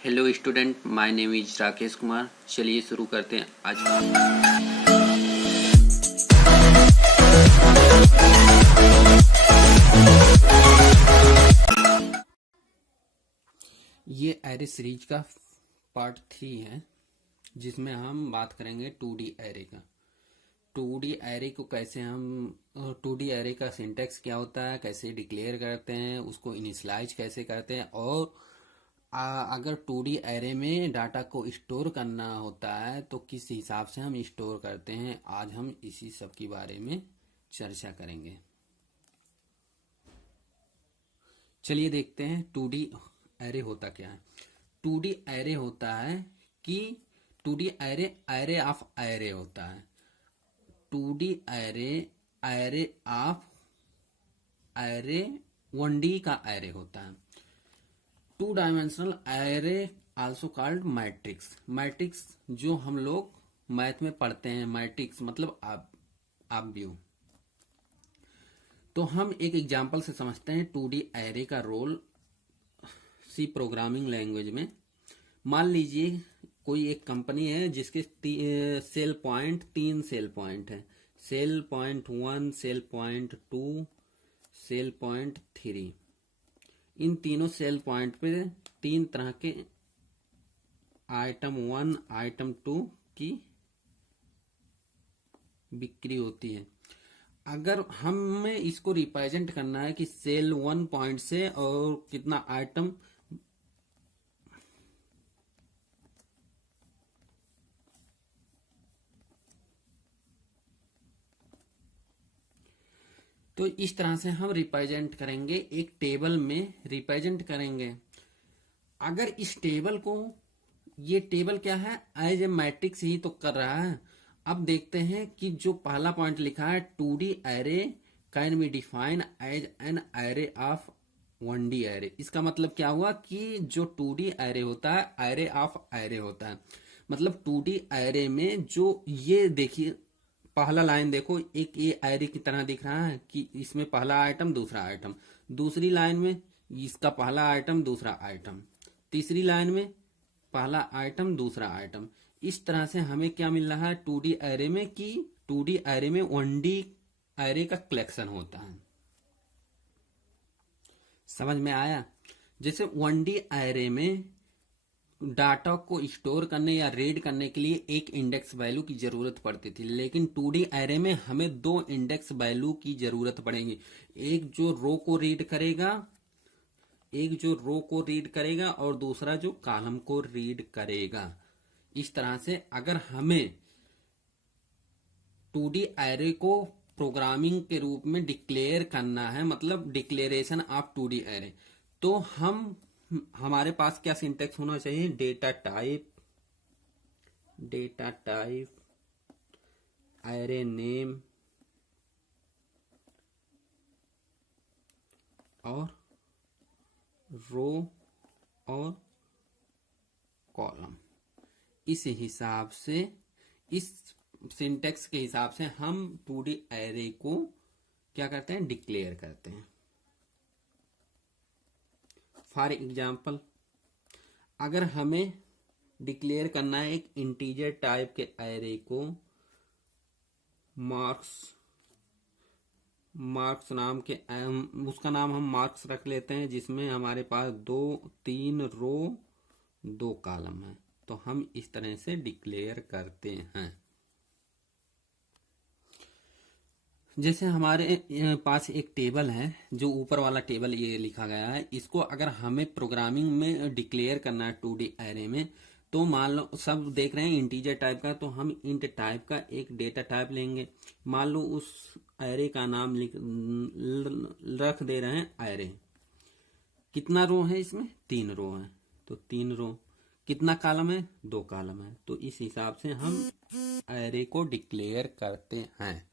Hello student, my name is Rakesh Kumar. चलिए शुरू करते हैं आज। ये एरे सीरीज का पार्ट 3 है, जिसमें हम बात करेंगे 2D एरे का। 2D एरे को कैसे हम 2D एरे का सिंटैक्स क्या होता है, कैसे डिक्लेयर करते हैं, उसको इनिशियलाइज कैसे करते हैं, और अगर 2D एरे में डाटा को स्टोर करना होता है तो किस हिसाब से हम स्टोर करते हैं। आज हम इसी सब के बारे में चर्चा करेंगे। चलिए देखते हैं 2D एरे होता क्या है। 2D एरे होता है कि 2D array array of array होता है। 2D array array of array 1D का एरे होता है। 2 dimensional array also called matrix. Matrix जो हम लोग मैथ में पढ़ते हैं, मैट्रिक्स मतलब आप व्यू। तो हम एक एग्जांपल से समझते हैं 2D एरे का रोल सी प्रोग्रामिंग लैंग्वेज में। मान लीजिए कोई एक कंपनी है जिसके सेल पॉइंट 3 सेल पॉइंट है। Cell point 1, cell point 2, cell point 3। इन तीनों सेल पॉइंट पे 3 तरह के आइटम 1, आइटम 2 की बिक्री होती है। अगर हमें इसको रिप्रेजेंट करना है कि सेल 1 पॉइंट से और कितना आइटम तो इस तरह से हम रिप्रेजेंट करेंगे, एक टेबल में रिप्रेजेंट करेंगे। अगर इस टेबल को, ये टेबल क्या है, एज ए मैट्रिक्स ही तो कर रहा है। अब देखते हैं कि जो पहला पॉइंट लिखा है 2D array can be define as an array of 1D array. इसका मतलब क्या हुआ कि जो 2D एरे होता है एरे ऑफ एरे होता है। मतलब 2D एरे में जो, ये देखिए पहला लाइन देखो, एक ये एरे की तरह दिख रहा है कि इसमें पहला आइटम दूसरा आइटम, दूसरी लाइन में इसका पहला आइटम दूसरा आइटम, तीसरी लाइन में पहला आइटम दूसरा आइटम। इस तरह से हमें क्या मिल रहा है 2D एरे में कि 2D एरे में 1D एरे का कलेक्शन होता है। समझ में आया? जैसे 1D एरे में डाटा को स्टोर करने या रीड करने के लिए एक इंडेक्स वैल्यू की जरूरत पड़ती थी, लेकिन 2D एरे में हमें 2 इंडेक्स वैल्यू की जरूरत पड़ेगी। एक जो रो को रीड करेगा, और दूसरा जो कॉलम को रीड करेगा। इस तरह से अगर हमें 2D एरे को प्रोग्रामिंग के रूप में डिक्लेयर करना है, मतलब डिक्लेरेशन ऑफ 2D एरे, तो हमारे पास क्या सिंटेक्स होना चाहिए, डेटा टाइप एरे नेम और रो और कॉलम। इस हिसाब से, इस सिंटेक्स के हिसाब से हम 2D एरे को क्या करते हैं, डिक्लेयर करते हैं। फॉर एग्जाम्पल, अगर हमें डिक्लेयर करना है एक इंटीजर टाइप के एरे को, मार्क्स नाम के, उसका नाम हम मार्क्स रख लेते हैं, जिसमें हमारे पास 3 रो 2 कॉलम है। तो हम इस तरह से डिक्लेयर करते हैं। जैसे हमारे पास एक टेबल है, जो ऊपर वाला टेबल ये लिखा गया है, इसको अगर हमें प्रोग्रामिंग में डिक्लेयर करना है 2D एरे में, तो मान लो सब देख रहे हैं इंटीजर टाइप का, तो हम इंट टाइप का एक डेटा टाइप लेंगे। मान लो उस एरे का नाम रख दे रहे हैं एरे। कितना रो है इसमें, 3 रो है, तो 3 रो। कितना कॉलम है, 2 कॉलम है। तो इस हिसाब से हम एरे को डिक्लेयर करते हैं।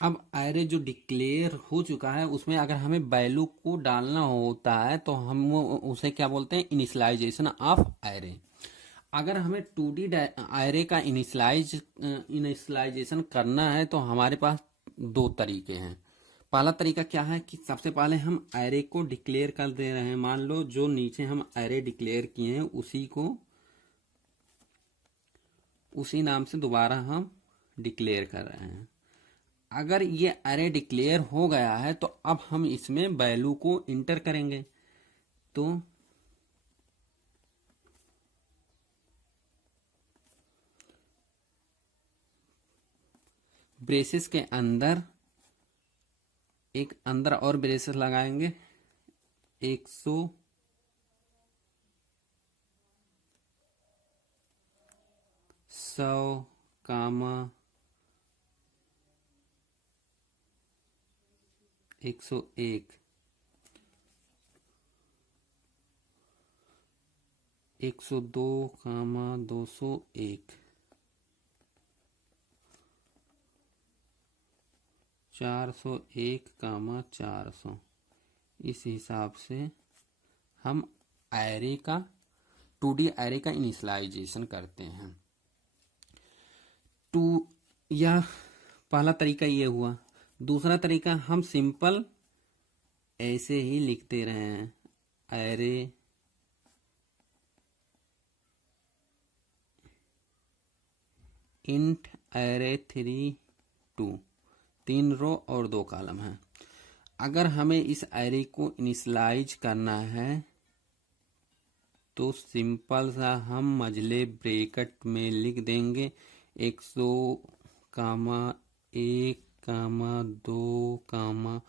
अब एरे जो डिक्लेयर हो चुका है, उसमें अगर हमें वैल्यू को डालना होता है तो हम उसे क्या बोलते हैं, इनिशियलाइजेशन ऑफ एरे। अगर हमें 2D एरे का इनिशियलाइजेशन करना है तो हमारे पास 2 तरीके हैं। पहला तरीका क्या है कि सबसे पहले हम एरे को डिक्लेयर कर दे रहे हैं। मान लो जो नीचे हम एरे डिक्लेयर किए हैं उसी नाम से दोबारा हम डिक्लेयर कर रहे हैं। अगर ये एरे डिक्लेयर हो गया है तो अब हम इसमें वैल्यू को इंटर करेंगे। तो ब्रेसेस के अंदर एक अंदर और ब्रेसेस लगाएंगे 100 कामा 101 102 कामा 201 401 कामा 400। इस हिसाब से हम एरे का 2D एरे का इनिशियलाइजेशन करते हैं। यह पहला तरीका ये हुआ। दूसरा तरीका हम सिंपल ऐसे ही लिखते रहे हैं एरे इंट एरे 3 रो और 2 कॉलम है। अगर हमें इस एरे को इनिशियलाइज करना है तो सिंपल सा हम मझले ब्रैकेट में लिख देंगे 100 कामा 1 कामा 2 कामा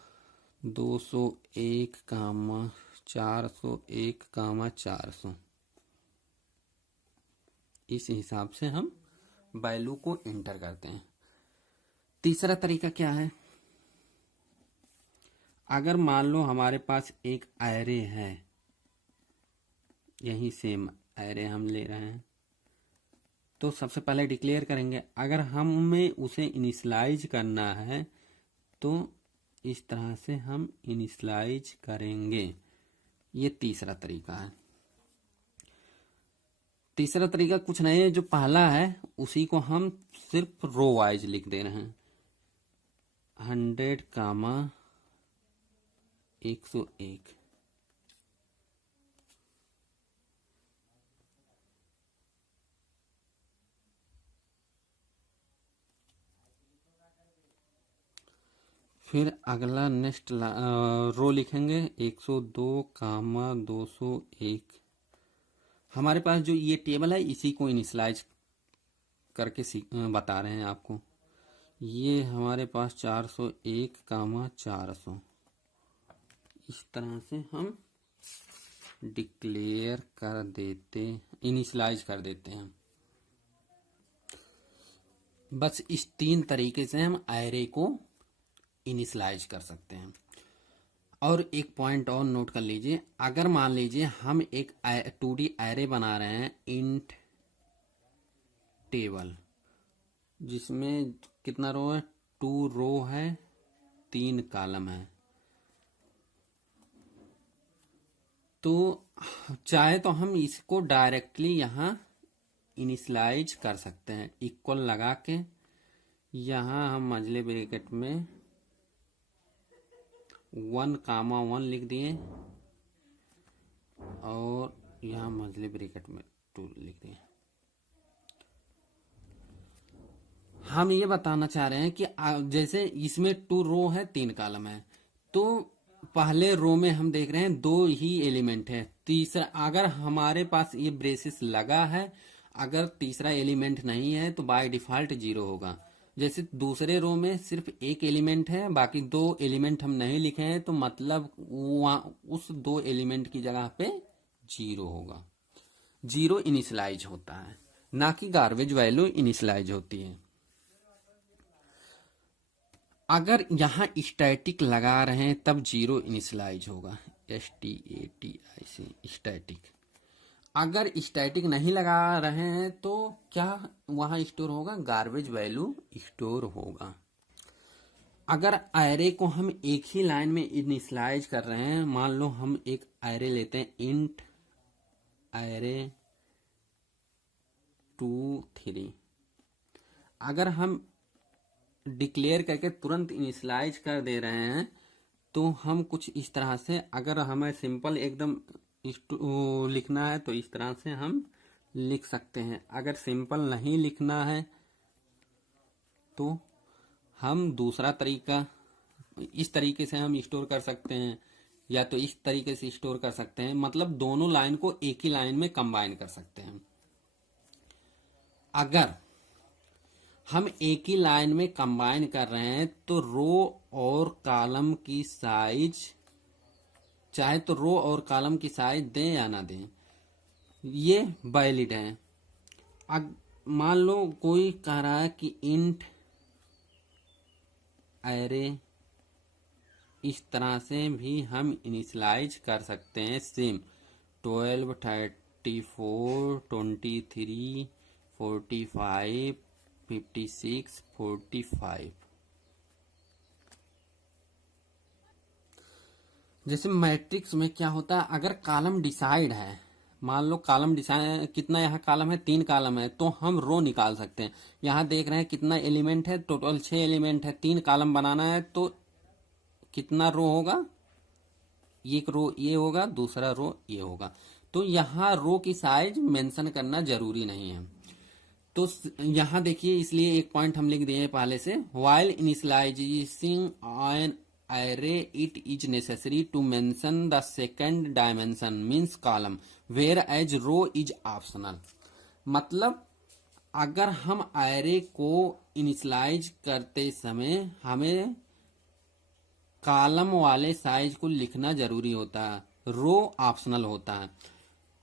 201 कामा 401 कामा 400। इस हिसाब से हम वैल्यू को इंटर करते हैं। तीसरा तरीका क्या है? अगर मान लो हमारे पास एक एरे है, यही सेम एरे हम ले रहे हैं, तो सबसे पहले डिक्लेयर करेंगे। अगर हमें उसे इनिशियलाइज करना है तो इस तरह से हम इनिशियलाइज करेंगे। ये तीसरा तरीका है। तीसरा तरीका कुछ नहीं है, जो पहला है उसी को हम सिर्फ रो वाइज लिख दे रहे हैं 100 कामा 101। फिर अगला नेक्स्ट रो लिखेंगे 102 कामा 201। हमारे पास जो ये टेबल है इसी को इनिशियलाइज करके बता रहे हैं आपको। ये हमारे पास 401 कामा 400। इस तरह से हम डिक्लेयर कर देते, इनिशियलाइज कर देते हैं। बस इस 3 तरीके से हम एरे को इनिशियलाइज कर सकते हैं। और एक पॉइंट और नोट कर लीजिए, अगर मान लीजिए हम एक 2D एरे बना रहे हैं इंट टेबल, जिसमें कितना रो है? 2 रो है, 3 कॉलम है, तो चाहे तो हम इसको डायरेक्टली यहाँ इनिशियलाइज कर सकते हैं। इक्वल लगा के यहाँ हम मझले ब्रैकेट में 1 कामा 1 लिख दिए और यहाँ मझले ब्रैकेट में 2 लिख दिए। हम ये बताना चाह रहे हैं कि जैसे इसमें 2 रो है, 3 कॉलम है, तो पहले रो में हम देख रहे हैं 2 ही एलिमेंट है। तीसरा, अगर हमारे पास ये ब्रेसेस लगा है, अगर तीसरा एलिमेंट नहीं है तो बाय डिफॉल्ट 0 होगा। जैसे दूसरे रो में सिर्फ एक एलिमेंट है, बाकी 2 एलिमेंट हम नहीं लिखे हैं, तो मतलब उस 2 एलिमेंट की जगह पे 0 होगा। 0 इनिशियलाइज होता है, ना कि गार्बेज वैल्यू इनिशियलाइज होती है। अगर यहाँ स्टैटिक लगा रहे हैं तब 0 इनिशियलाइज होगा, STATIC से स्टैटिक। अगर स्टैटिक नहीं लगा रहे हैं तो क्या वहां स्टोर होगा? गार्बेज वैल्यू स्टोर होगा। अगर एरे को हम एक ही लाइन में इनिशियलाइज कर रहे हैं, मान लो हम एक एरे लेते हैं इंट एरे 2 3। अगर हम डिक्लेयर करके तुरंत इनिशियलाइज कर दे रहे हैं, तो हम कुछ इस तरह से, अगर हमें सिंपल एकदम लिखना है तो इस तरह से हम लिख सकते हैं। अगर सिंपल नहीं लिखना है तो हम दूसरा तरीका, इस तरीके से हम स्टोर कर सकते हैं, या तो इस तरीके से स्टोर कर सकते हैं। मतलब दोनों लाइन को एक ही लाइन में कंबाइन कर सकते हैं। अगर हम एक ही लाइन में कंबाइन कर रहे हैं तो रो और कॉलम की साइज, चाहे तो रो और कॉलम की साइज दें या ना दें, ये वैलिड है। मान लो कोई कह रहा है कि इंट एरे, इस तरह से भी हम इनिशियलाइज कर सकते हैं। सेम 12, 34, 23, 45, 56, 45। जैसे मैट्रिक्स में क्या होता है, अगर कॉलम डिसाइड है, मान लो कॉलम डिसाइड, कितना यहाँ कॉलम है, 3 कॉलम है, तो हम रो निकाल सकते हैं। यहाँ देख रहे हैं कितना एलिमेंट है, टोटल 6 एलिमेंट है, 3 कॉलम बनाना है, तो कितना रो होगा, एक रो ये होगा, दूसरा रो ये होगा। तो यहाँ रो की साइज मेंशन करना जरूरी नहीं है। तो यहाँ देखिए, इसलिए एक पॉइंट हम लिख दिए हैं पहले से, while initialising an array it is necessary to mention the second dimension means column whereas row is optional। मतलब अगर हम array को इनिशियलाइज करते समय हमें कॉलम वाले साइज को लिखना जरूरी होता है, रो ऑप्शनल होता है।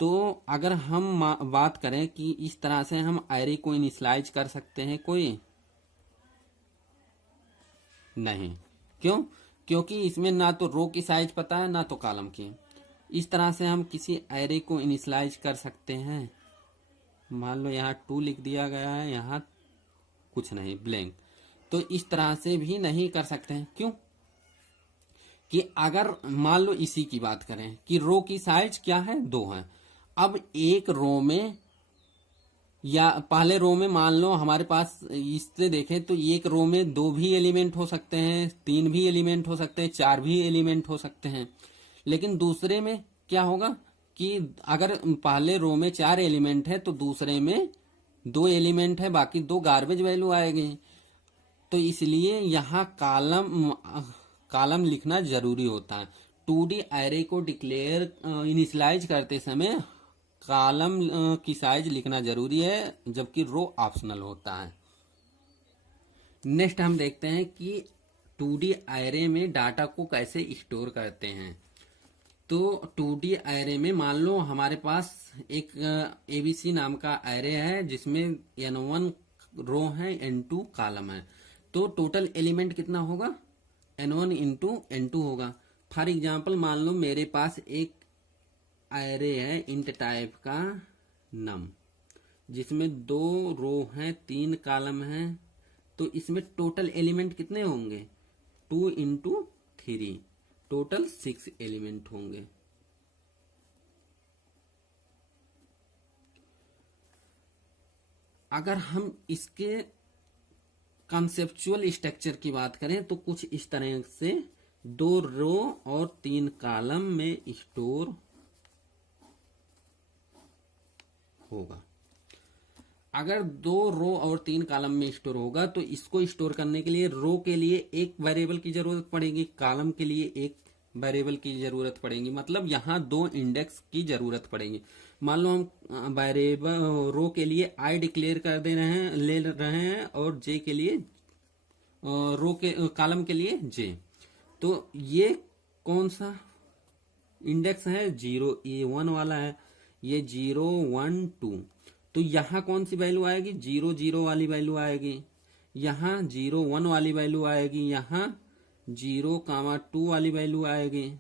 तो अगर हम बात करें कि इस तरह से हम array को इनिशियलाइज कर सकते हैं, कोई नहीं। क्यों? क्योंकि इसमें ना तो रो की साइज पता है ना तो कॉलम की। इस तरह से हम किसी एरे को इनिशियलाइज कर सकते हैं। मान लो यहाँ 2 लिख दिया गया है, यहाँ कुछ नहीं, ब्लैंक। तो इस तरह से भी नहीं कर सकते हैं। क्यों? कि अगर मान लो इसी की बात करें कि रो की साइज क्या है, 2 है। अब एक रो में, या पहले रो में मान लो हमारे पास, इससे देखें तो एक रो में 2 भी एलिमेंट हो सकते हैं, 3 भी एलिमेंट हो सकते हैं, 4 भी एलिमेंट हो सकते हैं। लेकिन दूसरे में क्या होगा कि अगर पहले रो में 4 एलिमेंट है तो दूसरे में 2 एलिमेंट है, बाकी 2 गार्बेज वैल्यू आएगी। तो इसलिए यहाँ कॉलम लिखना जरूरी होता है। 2D एरे को डिक्लेयर इनिशियलाइज करते समय कॉलम की साइज लिखना जरूरी है, जबकि रो ऑप्शनल होता है। नेक्स्ट हम देखते हैं कि 2D एरे में डाटा को कैसे स्टोर करते हैं। तो 2D एरे में मान लो हमारे पास एक ABC नाम का एरे है जिसमें N1 रो है, N2 कॉलम है। तो टोटल एलिमेंट कितना होगा, N1 इंटू N2 होगा। फॉर एग्जाम्पल मान लो मेरे पास एक एरे है इंट टाइप का नम, जिसमें 2 रो हैं, 3 कॉलम हैं। तो इसमें टोटल एलिमेंट कितने होंगे, 2 इंटू 3, टोटल 6 एलिमेंट होंगे। अगर हम इसके कॉन्सेप्चुअल स्ट्रक्चर की बात करें तो कुछ इस तरह से 2 रो और 3 कॉलम में स्टोर होगा। अगर 2 रो और 3 कॉलम में स्टोर होगा तो इसको स्टोर करने के लिए रो के लिए एक वेरिएबल की जरूरत पड़ेगी, कॉलम के लिए एक वेरिएबल की जरूरत पड़ेगी। मतलब यहाँ 2 इंडेक्स की जरूरत पड़ेगी। मान लो हम वेरिएबल रो के लिए आई डिक्लेयर कर दे रहे हैं, ले रहे हैं, और जे के लिए, रो के कॉलम के लिए जे। तो ये कौन सा इंडेक्स है, 0, ये 1 वाला है, ये 0, 1, 2। तो यहाँ कौन सी वैल्यू आएगी, 0, 0 वाली वैल्यू आएगी, यहाँ 0, 1 वाली वैल्यू आएगी, यहाँ 0, 2 वाली वैल्यू आएगी,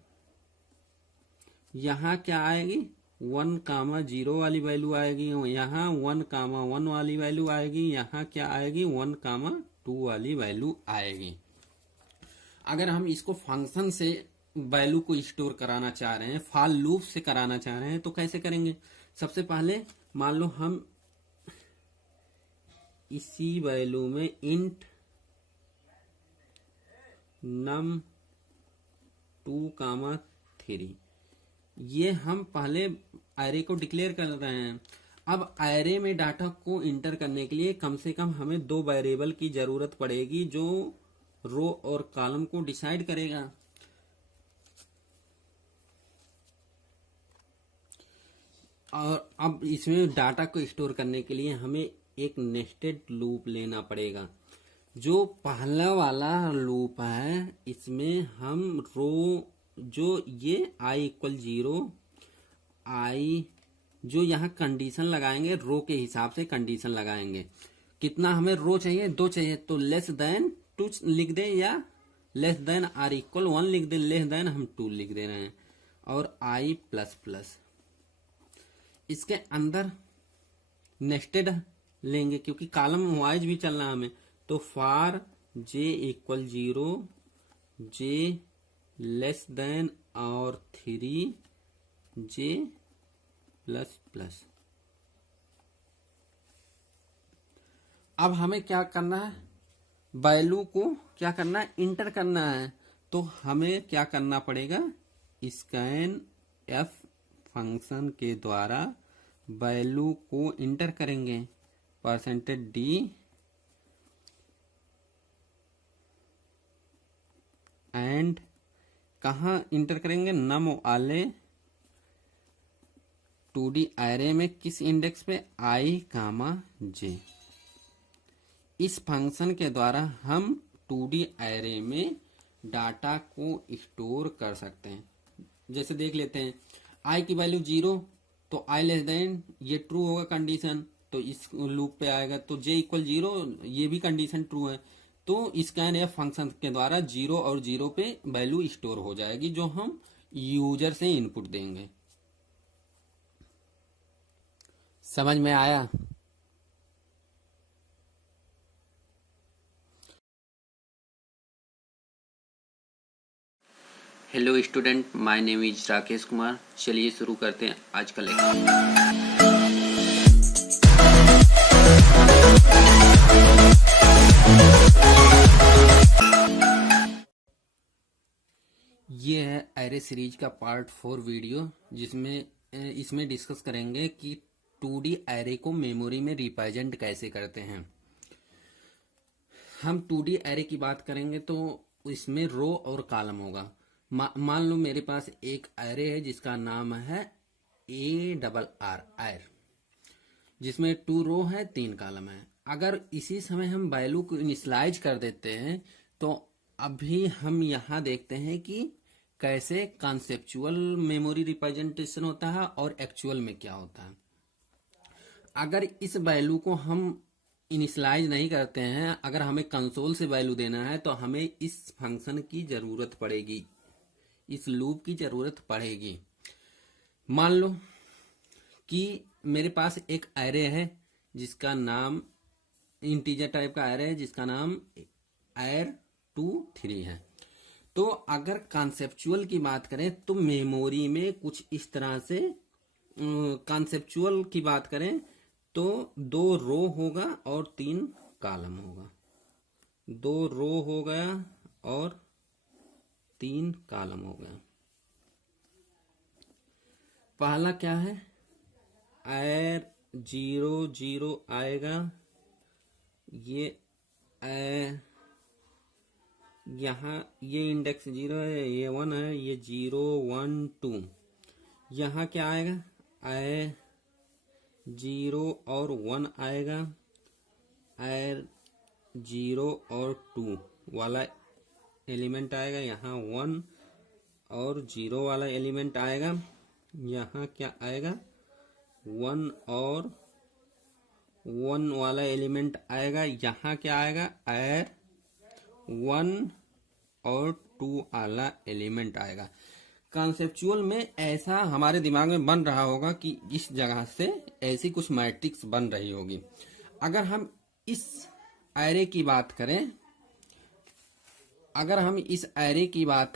यहाँ क्या आएगी, 1, 0 वाली वैल्यू आएगी, यहाँ 1, 1 वाली वैल्यू आएगी, यहाँ क्या आएगी, 1, 2 वाली वैल्यू आएगी। अगर हम इसको फंक्शन से वैल्यू को स्टोर कराना चाह रहे हैं, फॉर लूप से कराना चाह रहे हैं, तो कैसे करेंगे। सबसे पहले मान लो हम इसी वैल्यू में इंट num 2, 3। ये हम पहले एरे को डिक्लेयर कर रहे हैं। अब एरे में डाटा को इंटर करने के लिए कम से कम हमें 2 वेरिएबल की जरूरत पड़ेगी जो रो और कॉलम को डिसाइड करेगा। और अब इसमें डाटा को स्टोर करने के लिए हमें एक नेस्टेड लूप लेना पड़ेगा। जो पहला वाला लूप है इसमें हम रो जो ये i = 0, आई जो यहाँ कंडीशन लगाएंगे रो के हिसाब से कंडीशन लगाएंगे। कितना हमें रो चाहिए? 2 चाहिए, तो लेस देन 2 लिख दे या लेस देन r = 1 लिख दे, लेस देन हम 2 लिख दे रहे हैं। और i++ इसके अंदर नेस्टेड लेंगे क्योंकि कॉलम वाइज भी चलना हमें। तो for j = 0, j less than और 3, j++। अब हमें क्या करना है? वैल्यू को क्या करना है? इंटर करना है। तो हमें क्या करना पड़ेगा? scanf फंक्शन के द्वारा वैल्यू को इंटर करेंगे। %d एंड कहाँ इंटर करेंगे? नम वाले 2D एरे में किस इंडेक्स पे? i, j। इस फंक्शन के द्वारा हम 2D एरे में डाटा को स्टोर कर सकते हैं। जैसे देख लेते हैं, i की वैल्यू 0 तो i लेस देन ये ट्रू होगा कंडीशन, तो इस लूप पे आएगा। तो j = 0 ये भी कंडीशन ट्रू है। तो scanf फंक्शन के द्वारा 0 और 0 पे वैल्यू स्टोर हो जाएगी जो हम यूजर से इनपुट देंगे। समझ में आया? Hello student, my name is Rakesh Kumar. चलिए शुरू करते हैं आज का लेक्चर। ये है एरे सीरीज का पार्ट 4 वीडियो, जिसमें इसमें डिस्कस करेंगे कि 2D एरे को मेमोरी में रिप्रेजेंट कैसे करते हैं। हम 2D एरे की बात करेंगे तो इसमें रो और कॉलम होगा। मान लो मेरे पास एक एरे है जिसका नाम है ARR, जिसमें 2 रो है, 3 कॉलम है। अगर इसी समय हम वैल्यू को इनिशियलाइज कर देते हैं तो अभी हम यहाँ देखते हैं कि कैसे कॉन्सेप्चुअल मेमोरी रिप्रेजेंटेशन होता है और एक्चुअल में क्या होता है। अगर इस वैल्यू को हम इनिशियलाइज नहीं करते हैं, अगर हमें कंसोल से वैल्यू देना है तो हमें इस फंक्शन की जरूरत पड़ेगी, इस लूप की जरूरत पड़ेगी। मान लो कि मेरे पास एक एरे है जिसका नाम इंटीजर टाइप का एरे है जिसका नाम AR23 है। तो अगर कॉन्सेप्चुअल की बात करें तो मेमोरी में कुछ इस तरह से, कॉन्सेप्चुअल की बात करें तो 2 रो होगा और 3 कॉलम होगा। 2 रो हो गया और 3 कॉलम हो गया। पहला क्या है? AR00 आएगा, ये यहाँ ये इंडेक्स 0 है, ये 1 है, ये 0 1 2। यहाँ क्या आएगा? 0 और 1 आएगा, 0 और 2 वाला एलिमेंट आएगा। यहाँ 1 और 0 वाला एलिमेंट आएगा। यहाँ क्या आएगा? 1 और 1 वाला एलिमेंट आएगा। यहाँ क्या आएगा? 1 और 2 वाला एलिमेंट आएगा। कॉन्सेप्चुअल में ऐसा हमारे दिमाग में बन रहा होगा कि इस जगह से ऐसी कुछ मैट्रिक्स बन रही होगी। अगर हम इस एरे की बात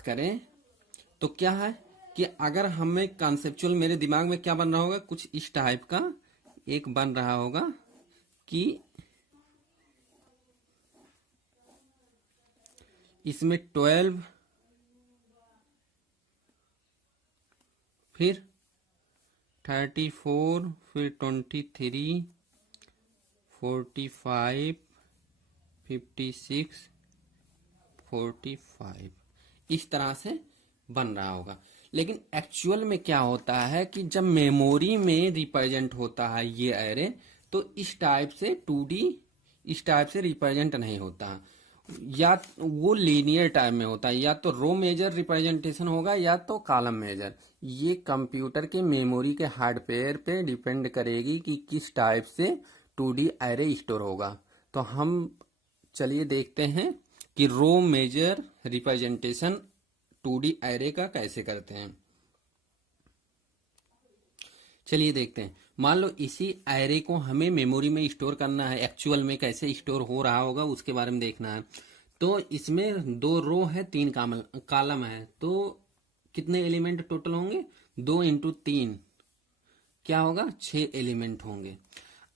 करें, तो क्या है कि अगर हमें कॉन्सेप्चुअल, मेरे दिमाग में क्या बन रहा होगा? कुछ इस टाइप का एक बन रहा होगा कि इसमें 12, फिर 34, फिर 23, 45, 56, 45 इस तरह से बन रहा होगा। लेकिन एक्चुअल में क्या होता है कि जब मेमोरी में रिप्रेजेंट होता है ये एरे, तो इस टाइप से 2D इस टाइप से रिप्रेजेंट नहीं होता, या वो लीनियर टाइप में होता है, या तो रो मेजर रिप्रेजेंटेशन होगा या तो कॉलम मेजर। ये कंप्यूटर के मेमोरी के हार्डवेयर पे डिपेंड करेगी कि किस टाइप से 2D एरे स्टोर होगा। तो हम चलिए देखते हैं कि row major representation 2D array का कैसे करते हैं। चलिए देखते हैं। मान लो इसी एरे को हमें मेमोरी में स्टोर करना है, एक्चुअल में कैसे स्टोर हो रहा होगा उसके बारे में देखना है। तो इसमें 2 रो है, 3 कॉलम है, तो कितने एलिमेंट टोटल होंगे? 2 इंटू 3 क्या होगा? 6 एलिमेंट होंगे।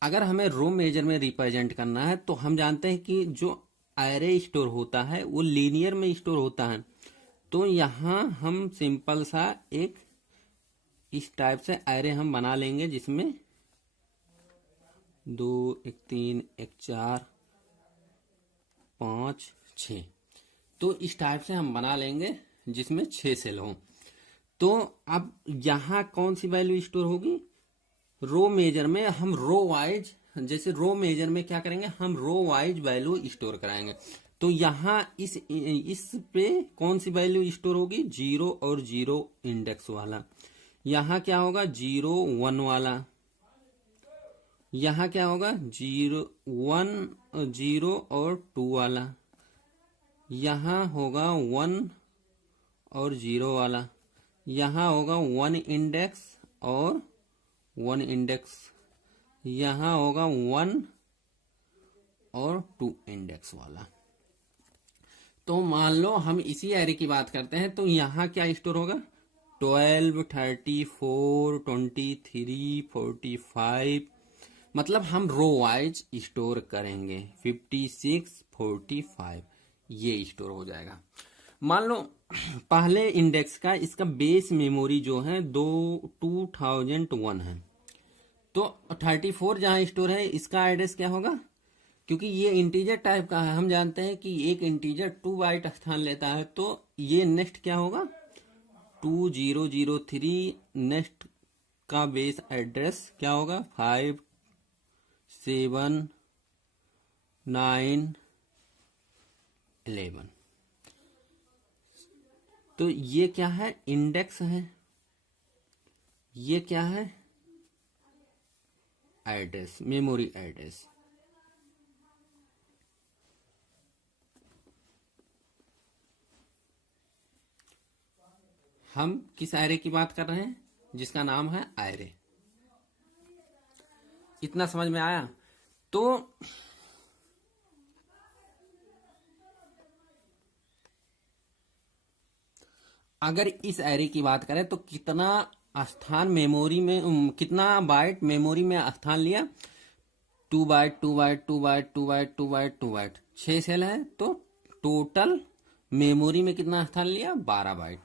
अगर हमें रो मेजर में रिप्रेजेंट करना है तो हम जानते हैं कि जो एरे स्टोर होता है वो लीनियर में स्टोर होता है। तो यहां हम सिंपल सा एक इस टाइप से एरे हम बना लेंगे, जिसमें 2, 1, 3, 1, 4, 5, 6। तो इस टाइप से हम बना लेंगे जिसमें 6 सेल हों। तो अब यहां कौन सी वैल्यू स्टोर होगी? रो मेजर में हम रो वाइज, जैसे रो मेजर में क्या करेंगे, हम रो वाइज वैल्यू स्टोर कराएंगे। तो यहां इस पे कौन सी वैल्यू स्टोर होगी? 0 और 0 इंडेक्स वाला। यहां क्या होगा? 0, 1 वाला। यहां क्या होगा? 0, 1, 0 और 2 वाला। यहां होगा 1 और 0 वाला। यहां होगा 1 इंडेक्स और 1 इंडेक्स। यहां होगा 1 और 2 इंडेक्स वाला। तो मान लो हम इसी एरे की बात करते हैं, तो यहां क्या स्टोर होगा? 12, 34, 23, 45, मतलब हम रो वाइज स्टोर करेंगे। 56, 45 ये स्टोर हो जाएगा। मान लो पहले इंडेक्स का इसका बेस मेमोरी जो है 2001 है, तो 34 जहां स्टोर है इसका एड्रेस क्या होगा? क्योंकि ये इंटीजर टाइप का है, हम जानते हैं कि एक इंटीजर 2 बाइट स्थान लेता है, तो ये नेक्स्ट क्या होगा? 2003। नेक्स्ट का बेस एड्रेस क्या होगा? 5, 7, 9, 11। तो ये क्या है? इंडेक्स है। ये क्या है? Address, memory address. हम किस एरे की बात कर रहे हैं? जिसका नाम है एरे। इतना समझ में आया? तो अगर इस एरे की बात करें तो कितना स्थान मेमोरी में, कितना बाइट मेमोरी में स्थान लिया? 2 byte, 2 byte, 2 byte, 2 byte, 2 byte, 2 byte. 6 cell है, तो टोटल मेमोरी में कितना स्थान लिया? 12 बाइट।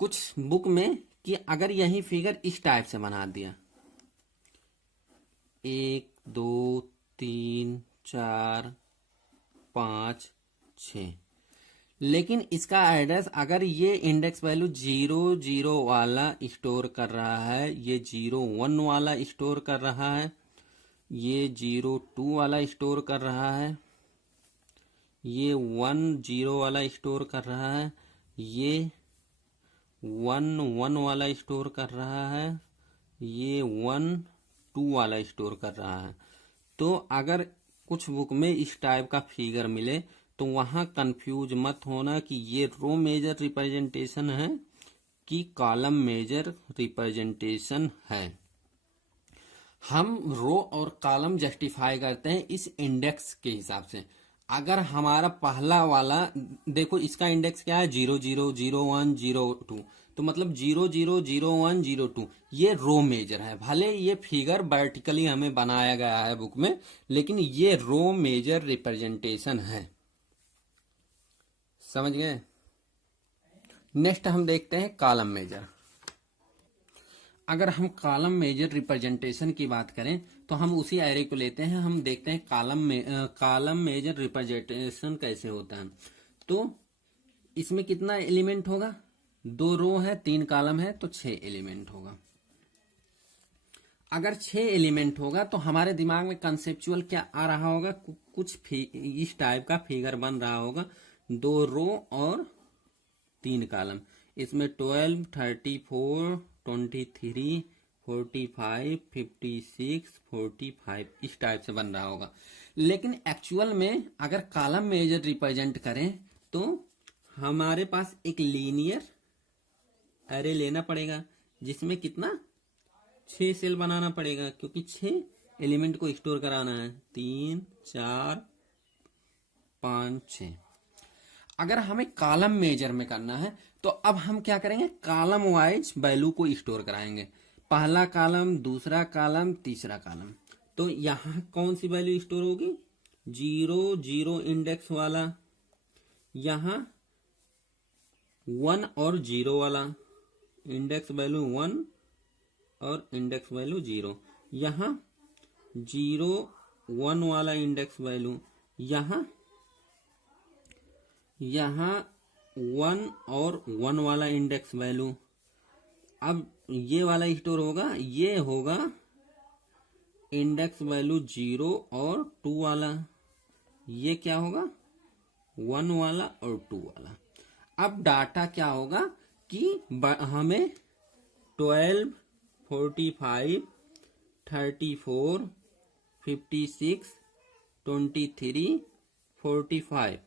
कुछ बुक में कि अगर यही फिगर इस टाइप से बना दिया, 1, 2, 3, 4, 5, 6, लेकिन इसका एड्रेस अगर ये इंडेक्स वैल्यू 0, 0 वाला स्टोर कर रहा है, ये 0, 1 वाला स्टोर कर रहा है, ये 0, 2 वाला स्टोर कर रहा है, ये 1, 0 वाला स्टोर कर रहा है, ये 1, 1 वाला स्टोर कर रहा है, ये 1, 2 वाला स्टोर कर रहा है। तो अगर कुछ बुक में इस टाइप का फिगर मिले तो वहां कंफ्यूज मत होना कि ये रो मेजर रिप्रेजेंटेशन है कि कॉलम मेजर रिप्रेजेंटेशन है। हम रो और कॉलम जस्टिफाई करते हैं इस इंडेक्स के हिसाब से। अगर हमारा पहला वाला, देखो इसका इंडेक्स क्या है? 0, 0, 0, 1, 0, 2, तो मतलब 0, 0, 0, 1, 0, 2 ये रो मेजर है। भले ये फिगर वर्टिकली हमें बनाया गया है बुक में, लेकिन ये रो मेजर रिप्रेजेंटेशन है। समझ गए। नेक्स्ट हम देखते हैं कॉलम मेजर। अगर हम कॉलम मेजर रिप्रेजेंटेशन की बात करें तो हम उसी एरे को लेते हैं। हम देखते हैं कॉलम मेजर रिप्रेजेंटेशन कैसे होता है। तो इसमें कितना एलिमेंट होगा, 2 रो है 3 कॉलम है तो 6 एलिमेंट होगा। अगर 6 एलिमेंट होगा तो हमारे दिमाग में कंसेप्चुअल क्या आ रहा होगा, कुछ इस टाइप का फिगर बन रहा होगा, 2 रो और 3 कॉलम। इसमें 12, 34, 23, 45, 56, 45 इस टाइप से बन रहा होगा। लेकिन एक्चुअल में अगर कॉलम मेजर रिप्रेजेंट करें तो हमारे पास एक लीनियर एरे लेना पड़ेगा जिसमें कितना 6 सेल बनाना पड़ेगा, क्योंकि 6 एलिमेंट को स्टोर कराना है। 3, 4, 5, 6। अगर हमें कॉलम मेजर में करना है तो अब हम क्या करेंगे, कॉलम वाइज वैल्यू को स्टोर कराएंगे। पहला कॉलम, दूसरा कॉलम, तीसरा कॉलम। तो यहां कौन सी वैल्यू स्टोर होगी, 0, 0 इंडेक्स वाला, यहां 1 और 0 वाला, इंडेक्स वैल्यू 1 और इंडेक्स वैल्यू 0, यहां 0, 1 वाला इंडेक्स वैल्यू, यहां 1 और 1 वाला इंडेक्स वैल्यू। अब ये वाला स्टोर होगा, ये होगा इंडेक्स वैल्यू 0 और 2 वाला, ये क्या होगा 1 वाला और 2 वाला। अब डाटा क्या होगा कि हमें 12, 45, 34, 56, 23, 45।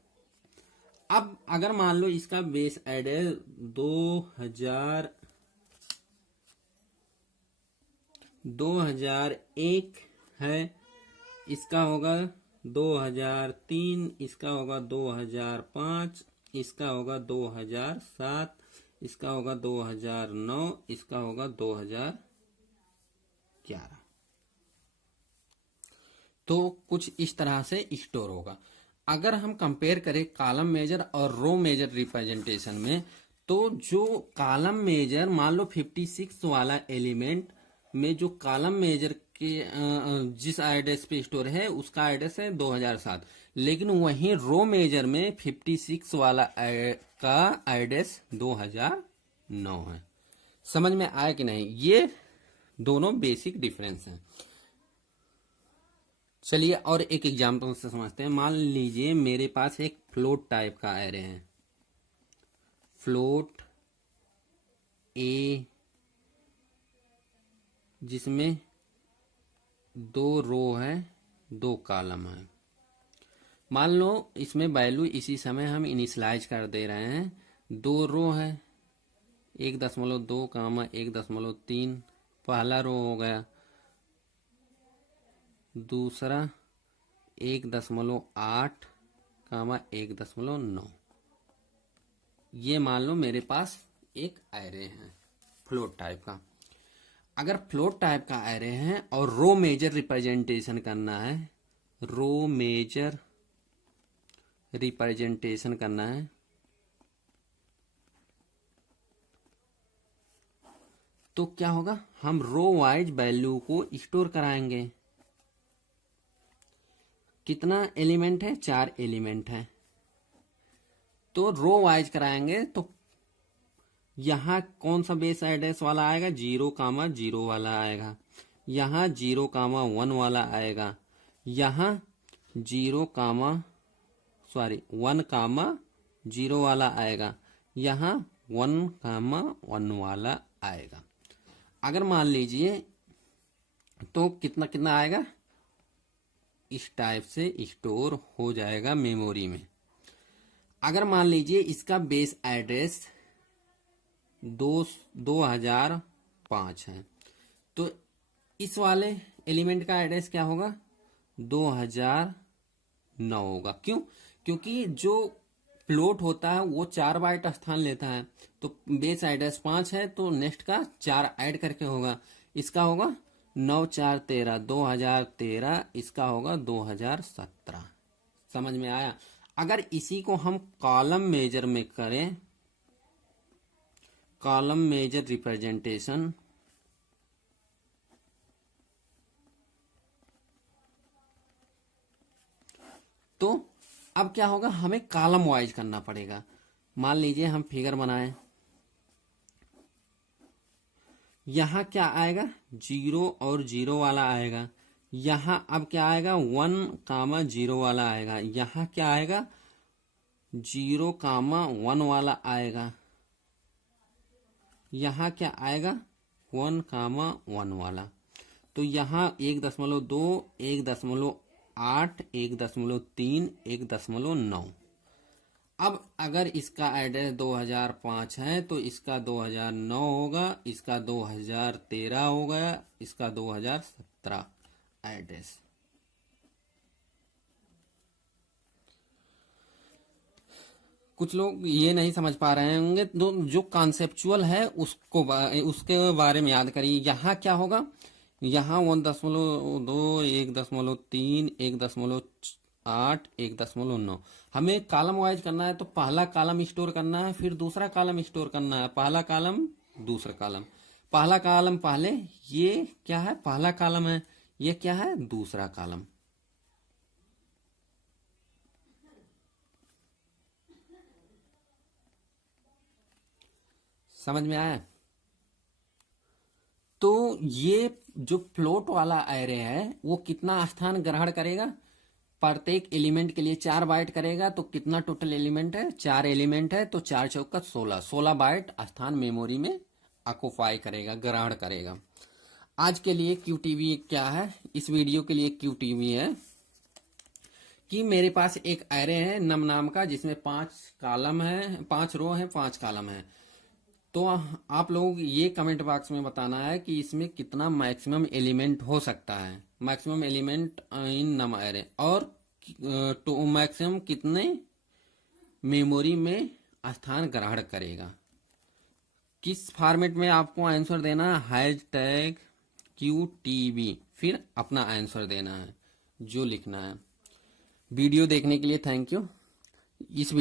अब अगर मान लो इसका बेस एड्रेस 2001 है, इसका होगा 2003, इसका होगा 2005, इसका होगा 2007, इसका होगा 2009, इसका होगा 2011। तो कुछ इस तरह से स्टोर होगा। अगर हम कंपेयर करें कॉलम मेजर और रो मेजर रिप्रेजेंटेशन में, तो जो कॉलम मेजर मान लो 56 वाला एलिमेंट में जो कॉलम मेजर के जिस एड्रेस पे स्टोर है उसका एड्रेस है 2007, लेकिन वहीं रो मेजर में 56 वाला का एड्रेस 2009 है। समझ में आया कि नहीं, ये दोनों बेसिक डिफरेंस हैं। चलिए और एक एग्जांपल से समझते हैं। मान लीजिए मेरे पास एक फ्लोट टाइप का एरे है, फ्लोट ए, जिसमें 2 रो है 2 कॉलम है। मान लो इसमें वैल्यू इसी समय हम इनिशियलाइज कर दे रहे हैं। 2 रो है 1.2 कामा 1.3, पहला रो हो गया। दूसरा 1.8 कामा 1.9। ये मान लो मेरे पास एक एरे है फ्लोट टाइप का। अगर फ्लोट टाइप का एरे है और रो मेजर रिप्रेजेंटेशन करना है, रो मेजर रिप्रेजेंटेशन करना है, तो क्या होगा, हम रो वाइज वैल्यू को स्टोर कराएंगे। कितना एलिमेंट है, 4 एलिमेंट है, तो रो वाइज कराएंगे। तो यहां कौन सा बेस एड्रेस वाला आएगा, 0, 0 वाला आएगा। यहां 0, 1 वाला आएगा। यहां 1, 0 वाला आएगा। यहां 1, 1 वाला आएगा। अगर मान लीजिए तो कितना कितना आएगा, इस टाइप से स्टोर हो जाएगा मेमोरी में। अगर मान लीजिए इसका बेस एड्रेस 2005 है, तो इस वाले एलिमेंट का एड्रेस क्या होगा, 2009 होगा। क्यों, क्योंकि जो फ्लोट होता है वो 4 बाइट स्थान लेता है, तो बेस एड्रेस 5 है तो नेक्स्ट का 4 ऐड करके होगा। इसका होगा 9, 4, 13, 2013, इसका होगा 2017। समझ में आया। अगर इसी को हम कॉलम मेजर में करें, कॉलम मेजर रिप्रेजेंटेशन, तो अब क्या होगा, हमें कॉलम वाइज करना पड़ेगा। मान लीजिए हम फिगर बनाएं, यहां क्या आएगा, 0 और 0 वाला आएगा। यहां अब क्या आएगा, 1, 0 वाला आएगा। यहां क्या आएगा, 0, 1 वाला आएगा। यहां क्या आएगा, 1, 1 वाला। तो यहाँ 1.2, 1.8, 1.3, 1.9। अब अगर इसका एड्रेस 2005 है तो इसका 2009 होगा, इसका 2013 होगा, इसका 2017 एड्रेस। कुछ लोग ये नहीं समझ पा रहे होंगे, तो जो कॉन्सेप्चुअल है उसके बारे में याद करिए। यहाँ क्या होगा, यहाँ 1.2, 1.3, 1.8, 1.9। हमें कॉलम वाइज करना है, तो पहला कॉलम स्टोर करना है, फिर दूसरा कॉलम स्टोर करना है। पहला कॉलम, दूसरा कॉलम, पहला कॉलम पहले, ये क्या है, पहला कॉलम है, ये क्या है, दूसरा कॉलम। समझ में आया? तो ये जो फ्लोट वाला एरे है वो कितना स्थान ग्रहण करेगा, प्रत्येक एलिमेंट के लिए 4 बाइट करेगा। तो कितना टोटल एलिमेंट है, 4 एलिमेंट है, तो 4 चौका 16 बाइट स्थान मेमोरी में ऑक्युपाई करेगा, ग्रहण करेगा। आज के लिए क्यूटीवी क्या है, इस वीडियो के लिए क्यूटीवी है कि मेरे पास एक एरे है नम नाम का, जिसमें 5 कॉलम है, 5 रो है, 5 कॉलम है। तो आप लोग ये कमेंट बॉक्स में बताना है कि इसमें कितना मैक्सिमम एलिमेंट हो सकता है, maximum element in num array, और तो मैक्सिमम कितने मेमोरी में स्थान ग्रहण करेगा। किस फॉर्मेट में आपको आंसर देना है, हैशटैग QTV, फिर अपना आंसर देना है जो लिखना है। वीडियो देखने के लिए थैंक यू। इस